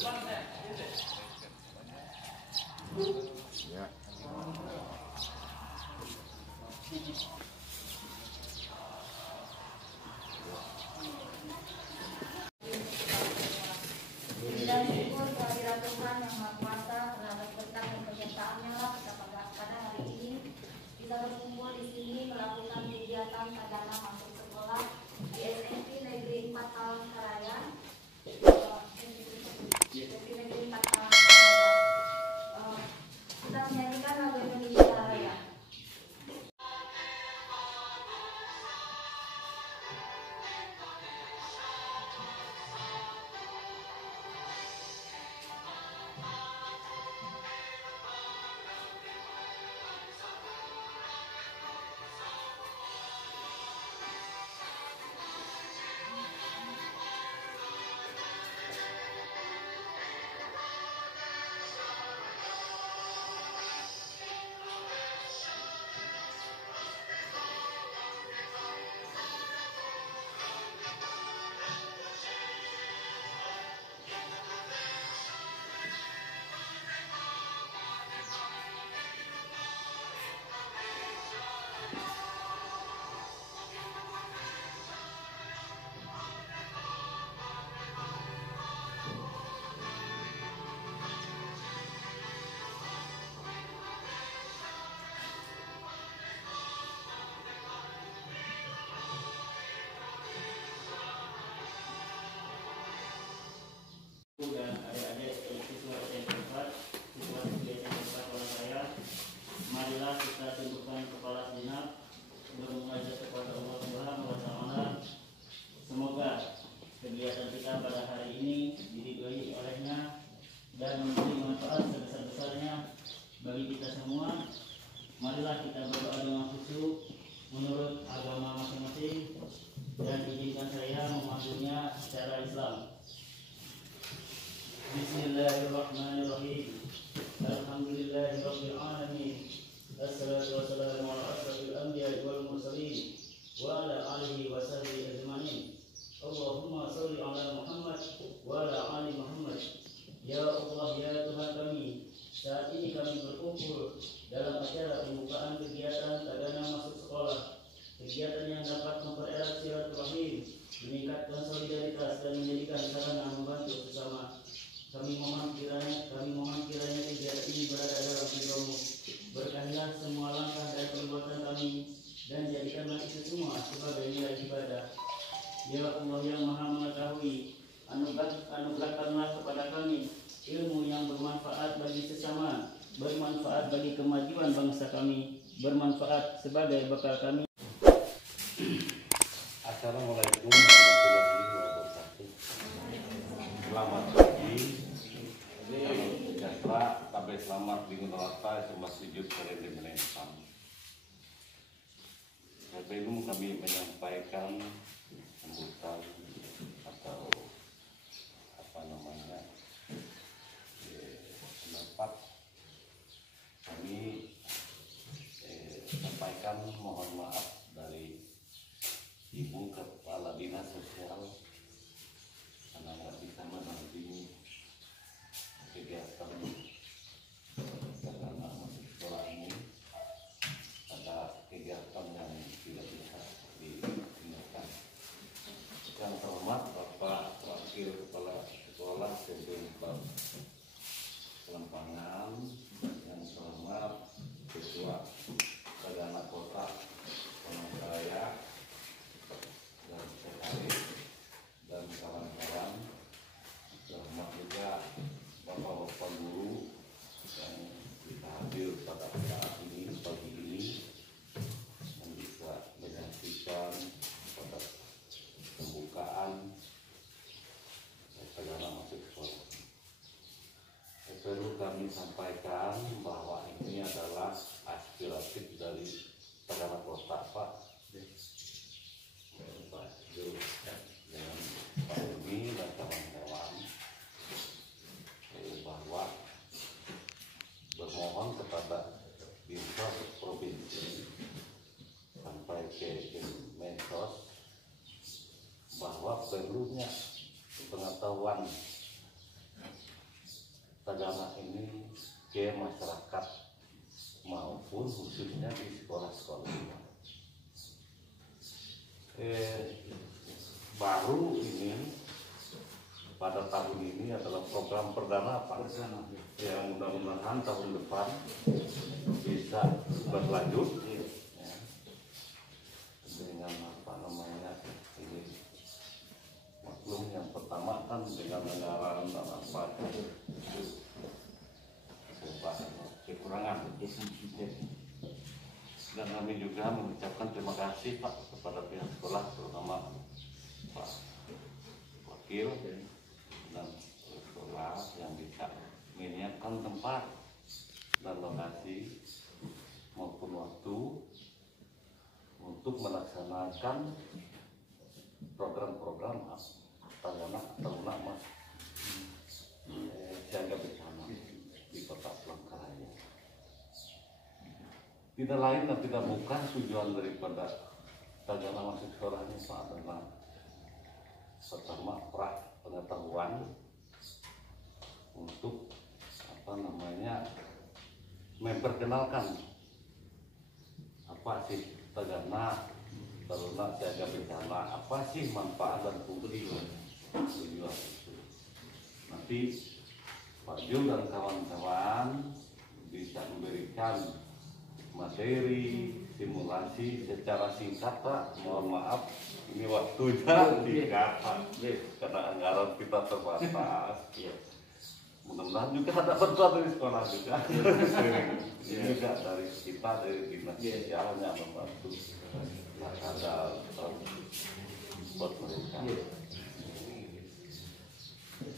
Ya. Dan syukur kehadirat Tuhan yang Maha Kuasa terhadap berkat dan penyertaannya lah kita pada hari ini bisa berkumpul di sini melakukan kegiatan sarjana masuk sekolah di SMP Negeri 4 Palangkaraya. SMP Negeri 4 Palangkaraya. Kita menyanyikan lagu Indonesia Raya. Dan adik-adik siswa SMP 4, siswa SMP 4 Palangkaraya, marilah kita tundukkan kepala sejenak, bermunajat kepada Allah Subhanahu wa Ta'ala. Semoga kegiatan kita pada hari ini diridhoi olehnya dan memberi manfaat sebesar-besarnya bagi kita semua. Marilah kita berdoa dengan khusyuk menurut agama masing-masing dan izinkan saya memanggilnya secara Islam. Bismillahirrahmanirrahim. Alhamdulillahirabbil alamin. Assalatu wassalamu ala asyrafil anbiya'i wal mursalin wa ala alihi wa sahbihi ajma'in. Allahumma shalli ala Muhammad wa ala ali Muhammad. Ya Allah, ya Tuhan kami, saat ini kami berkumpul dalam acara pembukaan kegiatan Tagana Masuk Sekolah, kegiatan yang dapat mempererat silaturahim, meningkatkan solidaritas dan menjadikan sarana membantu sesama. Kami mohon kiranya kegiatan ini berada dalam ridho-Mu. Berkahilah semua langkah dan perbuatan kami dan jadikanlah itu semua sebagai nilai ibadah. Ya Allah yang Maha Mengetahui, anugerahkanlah kepada kami ilmu yang bermanfaat bagi sesama, bermanfaat bagi kemajuan bangsa kami, bermanfaat sebagai bekal kami. Assalamualaikum warahmatullahi wabarakatuh. Selamat pagi. Salam sejahtera, kabeh selamat di neraka, semua sujud pada dimensi. Sebelum kami menyampaikan sambutan atau pendapat, kami sampaikan mohon maaf dari Ibu Kepala Dinas Sosial karena nggak bisa mendampingi kegiatan karena masuk sekolah ini. Ada kegiatan yang tidak bisa ditinggalkan. Yang terhormat Bapak Wakil Kepala Sekolah SMP Kelampangan, yang terhormat Ketua Tagana Kota Palangkaraya dan sekretaris dan kawan-kawan, terhormat juga Bapak-bapak guru yang kita hadir pada saat ini, pagi ini, yang bisa menyaksikan pada pembukaan Tagana Masuk Sekolah. Perlu kami sampaikan bahwa ini adalah aspiratif dari Tagana Kota, Pak. Pak Juru dengan Pak Umi dan kawan-kawan, bahwa bermohon kepada Dinas Provinsi sampai ke Mensos bahwa perlunya pengetahuan Tagana ini ke masyarakat maupun khususnya di sekolah-sekolah. Baru ini pada tahun ini adalah program perdana Pak, yang mudah-mudahan tahun depan bisa berlanjut ya, dengan apa namanya ini maklum yang pertama kan dengan anggaran dan apa kekurangan, dan kami juga mengucapkan terima kasih Pak kepada pihak sekolah, terutama Pak Wakil dan sekolah yang bisa menyiapkan tempat dan lokasi maupun waktu untuk melaksanakan program-program Tagana atau Mas siaga bencana di Kota Palangkaraya. Tidak lain dan tidak bukan tujuan daripada Tagana masuk sekolah ini Pak adalah pertama pengetahuan untuk apa namanya memperkenalkan apa sih Tagana Taruna Siaga Bencana, apa sih manfaat dan tujuan itu. Nanti Pak Jul dan kawan-kawan bisa memberikan materi simulasi secara singkat Pak. Mohon maaf ini waktunya singkat karena anggaran kita terbatas. Mudah-mudahan juga ada bantuan dari sekolah juga. Juga dari kita dari dinas sosialnya membantu. Ada buat mereka.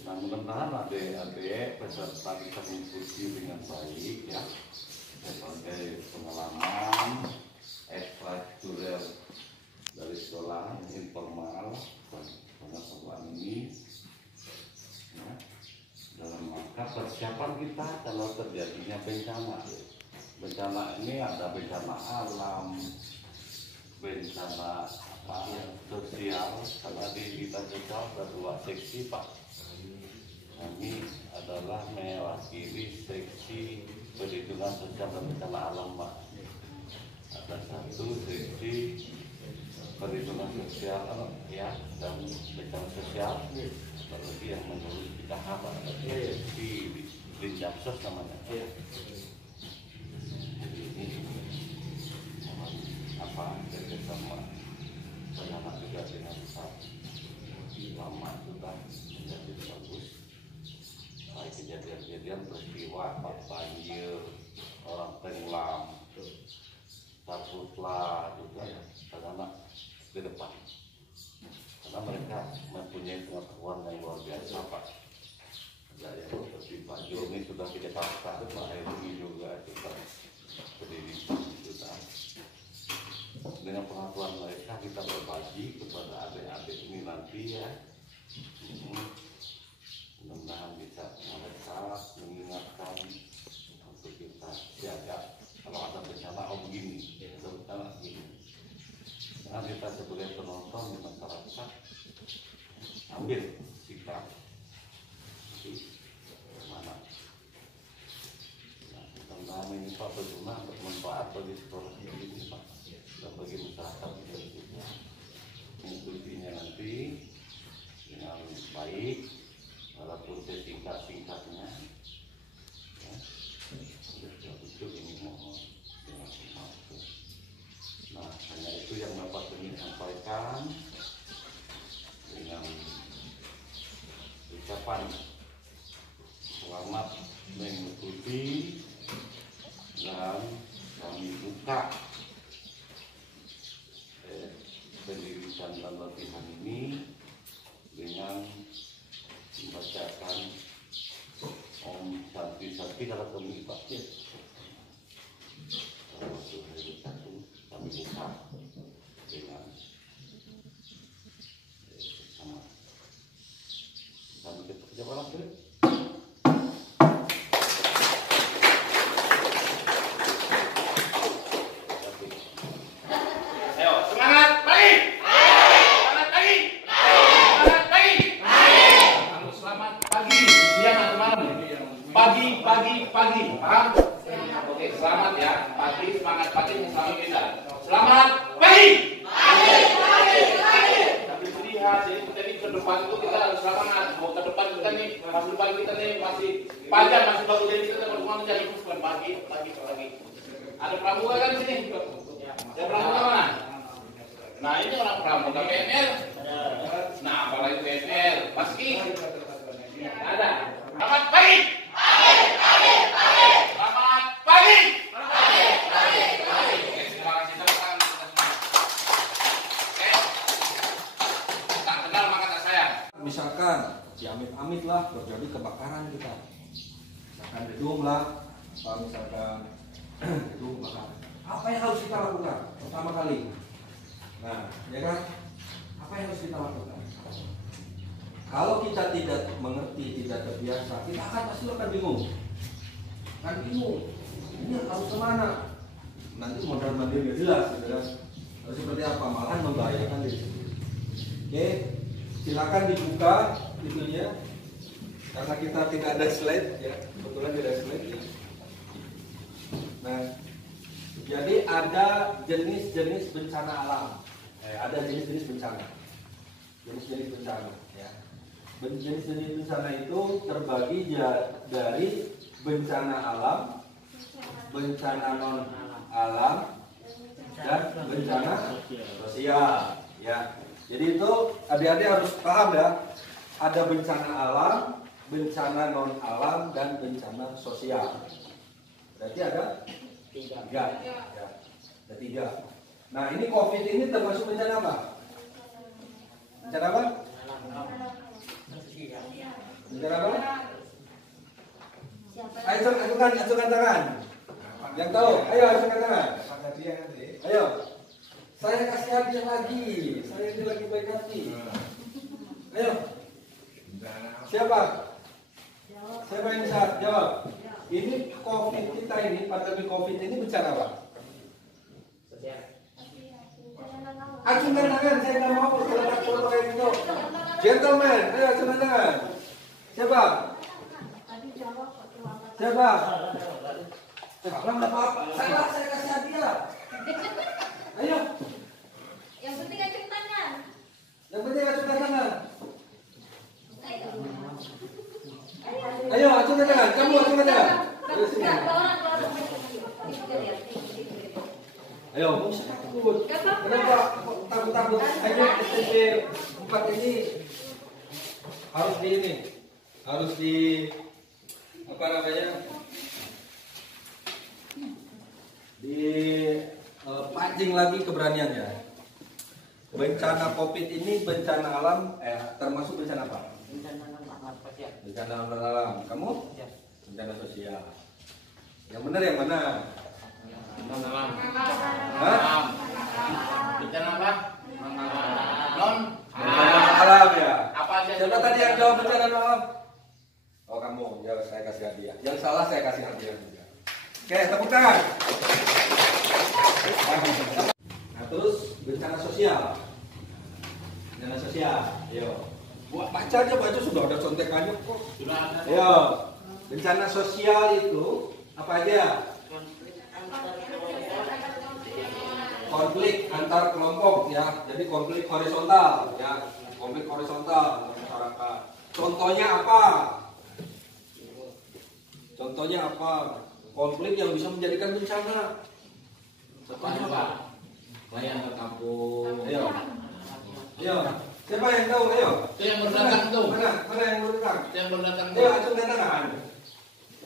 Nah, mudah-mudahan adik-adik peserta bisa mengikuti dengan baik ya, sebagai pengalaman ekstrakurikuler dari sekolah informal pengetahuan ini ya, dalam rangka persiapan kita kalau terjadinya bencana. Bencana ini ada bencana alam, bencana sosial, karena di kita sosial ada 2 seksi Pak. Kami adalah mewakili seksi perlindungan sosial dan bencana alam Pak. Ada 1 seksi perlindungan sosial ya dan bencana sosial, berarti yang menurut kita apa ada seksi di Japsos namanya. Jadi ini apa kerjasama Tagana juga dengan lama sudah menjadi bagus. Baik kejadian-kejadian peristiwa banjir, orang tenggelam, karhutlah juga Tagana ke depan. Karena mereka mempunyai pengetahuan yang luar biasa Pak. Ada yang seperti Pak Jul ini sudah ke Jakarta, Pak Heri juga sudah pendidikan sudah. Dengan pengetahuan mereka kita berbagi kepada adik-adik ini nanti ya. Mudah-mudahan bisa mereka mengingatkan untuk kita siaga kalau ada bencana begini, bencana begini. Nah kita sebagai penonton di masyarakat ambil sikap mana. Nah, mudah-mudahan ini Pak berguna bermanfaat bagi sekolah ini Pak. Dan bagi masyarakat juga mengikutinya nanti dengan baik walaupun sesingkat-singkatnya ya. Itu ini mohon dengan maaf. Nah hanya itu yang dapat kami sampaikan dengan ucapan selamat mengikuti dan kami buka pendidikan dan latihan ini dengan membacakan Om Santi kalau kami baca kami buka dengan sama kami kita lagi. Pagi. Paham? Oke, selamat ya. Pagi, semangat pagi, selamat kita. Selamat pagi. Tapi lihat, jadi ke depan itu kita harus semangat. Mau ke depan kita nih, masa depan kita nih masih panjang, masih bagus. Jadi kita bersemangat jadi bukan pagi. Ada pramuka kan di sini? Ada pramuka mana? Nah ini orang pramuka PNL. Nah apalagi PNL, pasti ada. Selamat pagi. Selamat pagi. Oke, terima kasih tepuk tangan untuk kita semua. Oke, tak kenal maka tak sayang. Misalkan si amit-amit lah terjadi kebakaran kita, misalkan gedung lah, atau misalkan gedung kebakaran, apa yang harus kita lakukan pertama kali? Nah, ya kan? Apa yang harus kita lakukan? Kalau kita tidak mengerti, tidak terbiasa, kita pasti akan bingung. Ini harus kemana? Nanti modal mandir nggak jelas, gitu kan? Harus seperti apa? Malahan membahayakan diri sendiri. Oke, silakan dibuka itunya. Karena kita tidak ada slide, ya. Kebetulan tidak ada slide. Ya. Nah, jadi ada jenis-jenis bencana alam. Ada jenis-jenis bencana. Jenis-jenis bencana, ya. Jenis-jenis bencana itu terbagi dari bencana alam, bencana non alam, dan bencana sosial. Ya, jadi itu adik-adik harus paham ya. Ada bencana alam, bencana non alam, dan bencana sosial. Berarti ada tiga. Ya, ada tiga. Nah ini COVID ini termasuk bencana apa? Bencana apa? Bencana apa? Ayo acungkan tangan. Yang tahu, ayo acungkan tangan. Ayo. Saya kasih hadiah lagi. Saya ini lagi baik hati. Ayo. Siapa? Siapa yang bisa jawab? Ini COVID kita ini, pandemi COVID ini bencana apa? Acungkan tangan, saya nggak mau kalau kayak gitu. Gentleman, ayo acungkan tangan. Siapa? Siapa? Salah nggak apa-apa. Salah, saya kasih hadiah. Ayo. Yang penting acung tangan. Yang penting acungkan tangan. Ayo acungkan tangan. Kamu acungkan tangan. Ayo sini. Ayo, nggak usah takut. Kenapa takut? Ayo STP 4 ini harus di ini, harus di apa namanya? Pancing lagi keberaniannya. Bencana COVID ini bencana alam, termasuk bencana apa? Bencana alam. Kamu? Bencana sosial. Yang benar yang mana? Non-alam. Hah? Bencana apa? Non Bencana alam ya. Apa aja? Siapa tadi yang jawab bencana alam? Oh kamu, ya saya kasih hadiah. Yang salah saya kasih hadiah juga. Oke, tepuk tangan. Nah terus bencana sosial. Bencana sosial. Ayo. Baca aja sudah ada contekannya kok. Sudah ada. Ayo. Bencana sosial itu apa aja? Konflik antar kelompok ya. Jadi konflik horizontal ya. Konflik horizontal masyarakat. Contohnya apa? Konflik yang bisa menjadikan bencana. Contohnya apa? Bayang ke kampung. Ayo. Siapa yang tahu? Ayo. Itu yang berdatang tuh. Mana yang berdatang? Itu yang berdatang Ayo, tuh. acungkan tangan.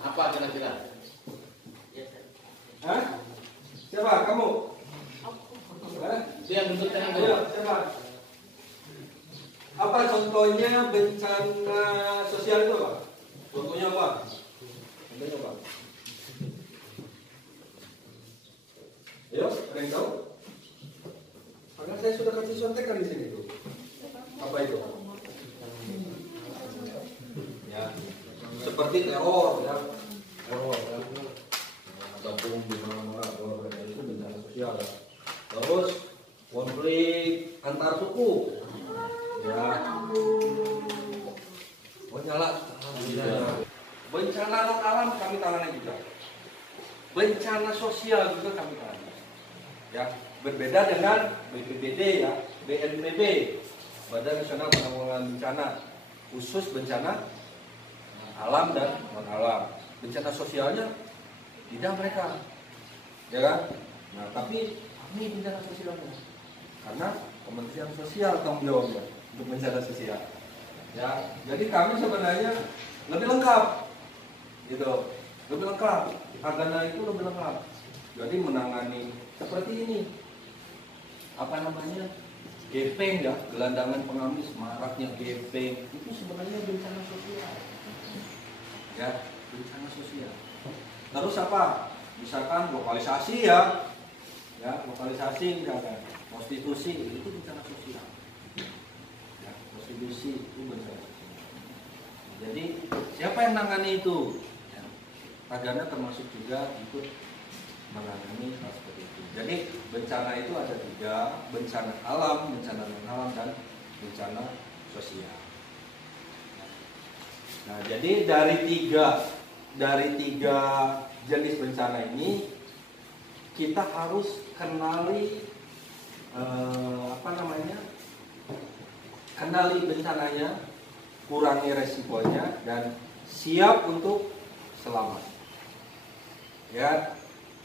Apa kira-kira? Hah? Siapa? Kamu? Hah? Itu yang berdatang tuh. Ayo, siapa? Apa contohnya bencana sosial itu apa? Contohnya apa? Ayo, ada yang tahu? Karena saya sudah kasih contekan di sini tuh. Apa itu? Ya, seperti teror ya. Ataupun di mana-mana itu bencana sosial ya. Terus konflik antar suku. Ya. Oh nyala. Bencana non alam kami tangani juga. Bencana sosial juga kami tangani. Ya, berbeda dengan BPBD ya, BNPB, Badan Nasional Penanggulangan Bencana, khusus bencana alam dan non alam. Bencana sosialnya tidak mereka, ya kan? Nah, tapi kami bencana sosialnya, karena Kementerian Sosial tanggung jawabnya untuk bencana sosial. Ya, jadi kami sebenarnya lebih lengkap, gitu, lebih lengkap. Tagana itu lebih lengkap. Jadi menangani seperti ini, apa namanya, gepeng ya, gelandangan pengamis, maraknya gepeng, itu sebenarnya bencana sosial. Ya, bencana sosial. Terus apa? Misalkan lokalisasi ya, lokalisasi misalkan prostitusi itu bencana sosial. Ya, prostitusi itu bencana sosial. Jadi siapa yang menangani itu? Ya, Tagana termasuk juga ikut menangani hal seperti itu. Jadi bencana itu ada 3, bencana alam, bencana non alam, dan bencana sosial. Nah, jadi dari tiga jenis bencana ini kita harus kenali kenali bencananya, kurangi resikonya, dan siap untuk selamat. Ya,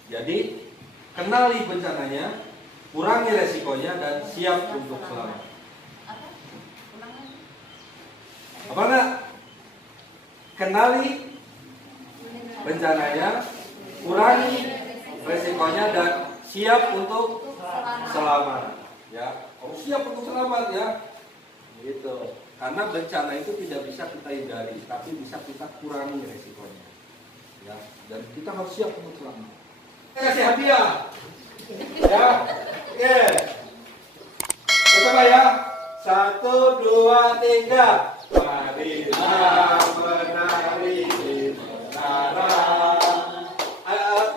jadi kenali bencananya, kurangi resikonya, dan siap untuk selamat. Apa enggak? Kenali bencananya, kurangi resikonya, dan siap untuk selamat. Ya, harus siap untuk selamat ya. Gitu. Karena bencana itu tidak bisa kita hindari, tapi bisa kita kurangi resikonya. Ya, dan kita harus siap untuk selamat. Kita kasih hadiah. Ya. Oke. Coba ya. 1, 2, 3. Marilah menari di menara.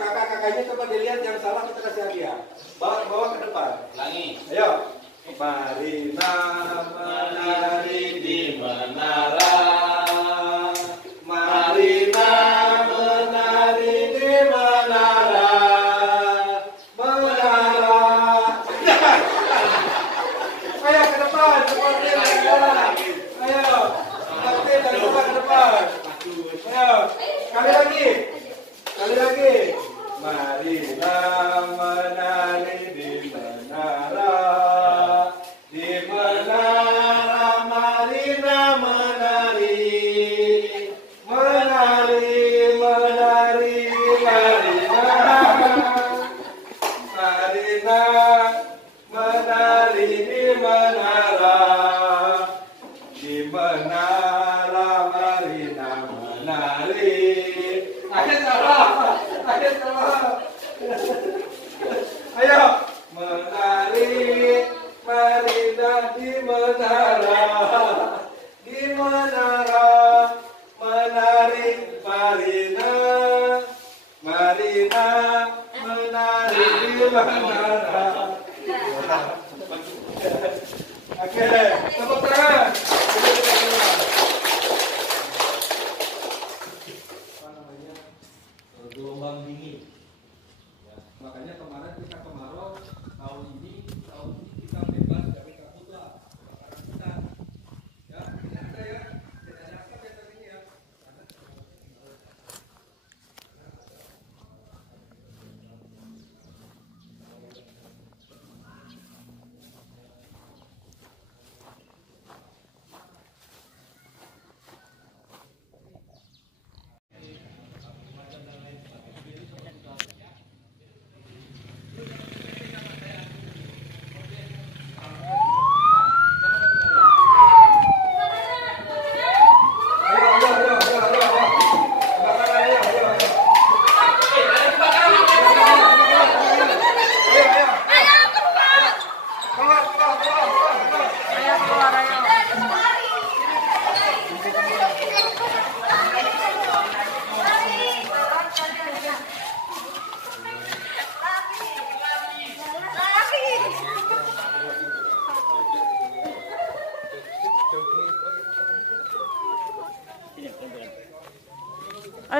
Kakak-kakaknya coba dilihat yang salah, kita kasih hadiah. Bawa ke depan. Ulangi. Ayo. Marilah menari di menara. Marilah menari di menara. Menara. Ayo ke depan, seperti lagi. Ayo. Seperti dari depan.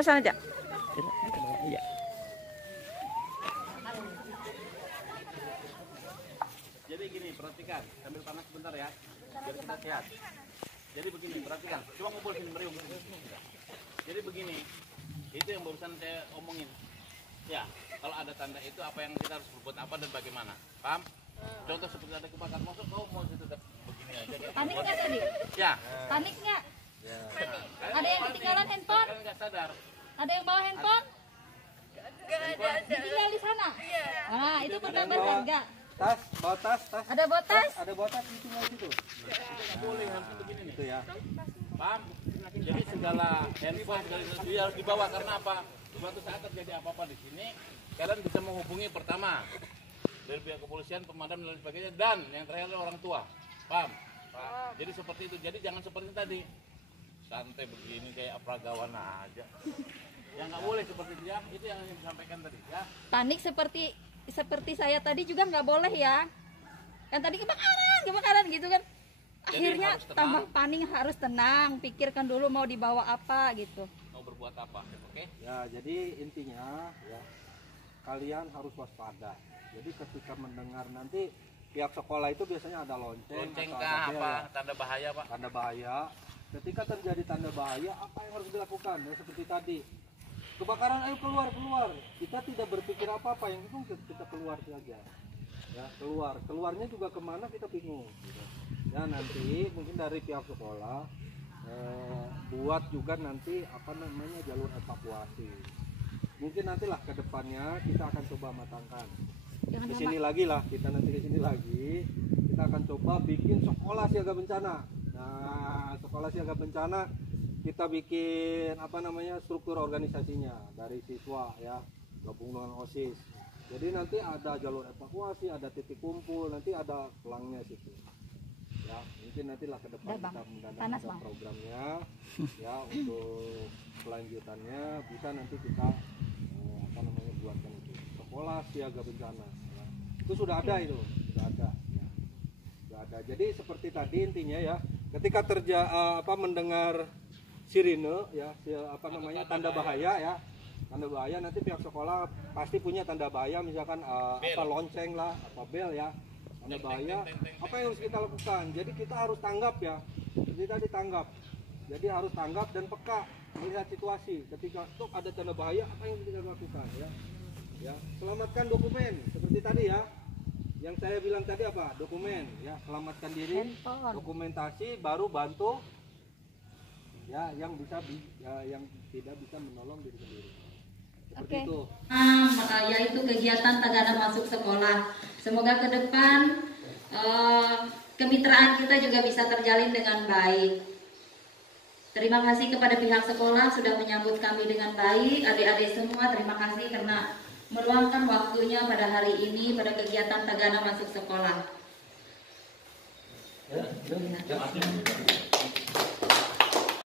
sana aja. Iya. Jadi gini, perhatikan, sambil panas sebentar ya, biar kita sehat. Jadi begini, perhatikan, cuma ngumpul sini meriung. Jadi begini, itu yang barusan saya omongin. Ya, kalau ada tanda itu apa yang kita harus berbuat apa dan bagaimana, paham? Contoh seperti ada kebakaran, masuk kau mau situ begini aja. Panik nggak tadi? Ya. Panik nggak? Ada yang ketinggalan handphone? Kalian nggak sadar. Ada yang bawa handphone? Tinggal di sana? Nah, itu benda berharga. Tas, bawa tas. Ada bawa tas? Ada bawa tas di situ. Nggak boleh harus begini nih. Itu ya. Paham? Jadi segala handphone segala itu harus dibawa karena apa? Suatu saat terjadi apa-apa di sini, kalian bisa menghubungi pertama dari pihak kepolisian, pemadam dan lain sebagainya, dan yang terakhir adalah orang tua. Paham? Jadi seperti itu. Jadi jangan seperti tadi. Santai begini kayak apragawan aja. Yang nggak boleh seperti itu ya. Itu yang disampaikan tadi ya. Panik seperti saya tadi juga nggak boleh ya. Kan tadi kebakaran gitu kan. Akhirnya harus tenang. tambah panik, harus tenang, pikirkan dulu mau dibawa apa gitu. Mau berbuat apa? Oke? Ya, jadi intinya ya kalian harus waspada. Jadi ketika mendengar nanti pihak sekolah itu biasanya ada lonceng atau kah ada bel, apa? ya. Tanda bahaya pak? Tanda bahaya. Ketika terjadi tanda bahaya, apa yang harus dilakukan? Ya seperti tadi. Kebakaran, ayo keluar. Kita tidak berpikir apa-apa, yang itu kita keluar saja. Ya, keluarnya juga kemana kita bingung. Gitu. Ya nanti mungkin dari pihak sekolah buat juga nanti jalur evakuasi. Mungkin nantilah ke depannya kita akan coba matangkan. Kesini lagi lah, kita akan coba bikin sekolah siaga bencana. Nah, sekolah siaga bencana kita bikin struktur organisasinya dari siswa ya, gabung dengan OSIS. Jadi nanti ada jalur evakuasi, ada titik kumpul, nanti ada pelangnya situ. Ya, mungkin nantilah ke depan kita mendanai programnya ya untuk kelanjutannya bisa nanti kita buatkan itu sekolah siaga bencana ya. Itu sudah ada ya. Sudah ada. Jadi seperti tadi intinya ya, ketika mendengar sirine ya tanda bahaya ya. Tanda bahaya nanti pihak sekolah pasti punya tanda bahaya, misalkan lonceng lah, bel ya. Tanda bahaya, apa yang harus kita lakukan? Jadi kita harus tanggap ya. Jadi tadi tanggap. Jadi harus tanggap dan peka melihat situasi. Ketika ada tanda bahaya, apa yang kita lakukan ya? Ya, selamatkan dokumen seperti tadi ya. Yang saya bilang tadi apa? Dokumen ya, selamatkan diri, dokumentasi, baru bantu ya yang tidak bisa menolong diri sendiri. Seperti itu. Yaitu kegiatan Tagana masuk sekolah. Semoga ke depan kemitraan kita juga bisa terjalin dengan baik. Terima kasih kepada pihak sekolah sudah menyambut kami dengan baik. Adik-adik semua terima kasih karena meluangkan waktunya pada hari ini pada kegiatan Tagana masuk sekolah.